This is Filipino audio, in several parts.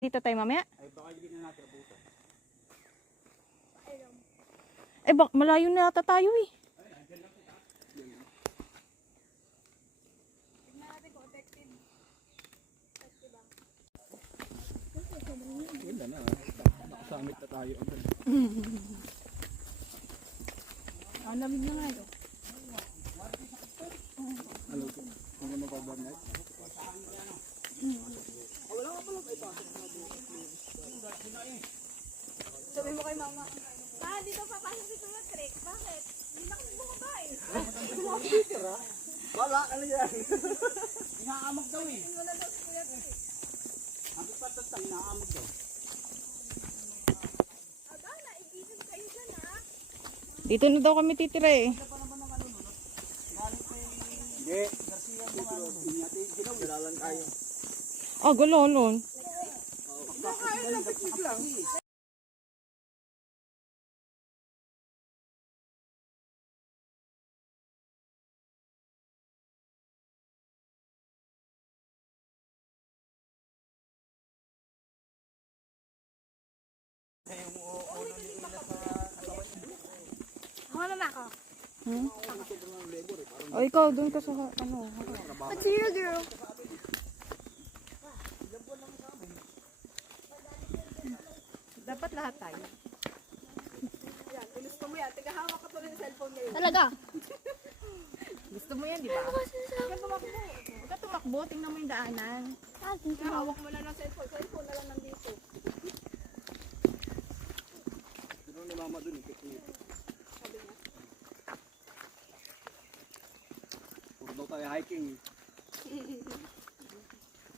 Dito tayo mamaya. Ay, baka hindi na natin abutan. Eh, malayo na yata tayo eh. Ay, andyan lang kita. Tignan natin kung effective. Effective ba? Wala na. Nakasamit na tayo. Ang lamig na nga ito. Ano ito? Kung ano mag-overnight? Sabi mo kay mama. Ma, dito papasok si Kuya Trek. Bakit? Hindi na kami bumaba eh. Wala ka na yan. Inaamag daw eh. Wala daw si Kuya Trek. Ang patatang inaamag daw. Aba, naibigan kayo dyan ha. Dito na daw kami titira eh. Hindi. Dito, inyati ginaw. Dalalan tayo. Ah, galon. Kakain lang, piknik lang. Mama ako. O ikaw, doon ka sa ano. What's your girl? Dapat lahat tayo. Yan, gusto mo yan. Tigahawak ka pa rin yung cellphone ngayon. Talaga? Gusto mo yan, di ba? Huwag ka tumakbo. Huwag ka tumakbo, tingnan mo yung daanan. Hawak mo lang ng cellphone. Cellphone na lang nandito. Sino ni mama dun eh, piknik. Puro daw tayo hiking eh.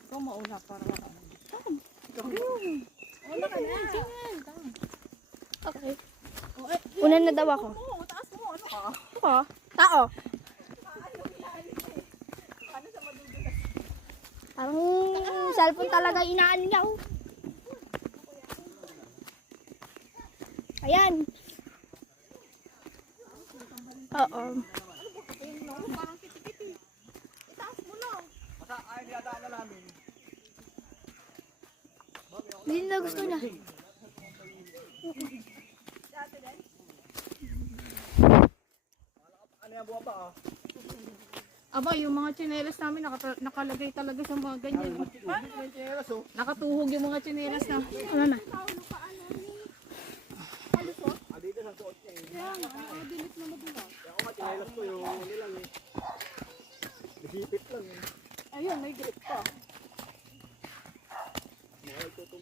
Ikaw mauna para ano. Una ka na. Okay. Una na daw ako. Oo, taas mo. Ano ka? Ako? Tao. Ano sa madudulas? Parang cellphone talaga inaan niya. Oh. Ayan. Oo. Ayun, no? Parang kiti-kiti. Itaas mo lang. Basta ay niyadaan na namin. Hindi na gusto niya. Dati din. Ano yan buha pa ah? Aba, yung mga tsinelas namin nakalagay talaga sa mga ganyan. Paano yung tiyera so? Nakatuhog yung mga tsinelas na. Ano na? Dito sa suot niya eh. Kaya nga, dilit na madulas. Ako nga tinilas ko yung ano lang eh. Nasipit lang eh. Ayun, may grip pa.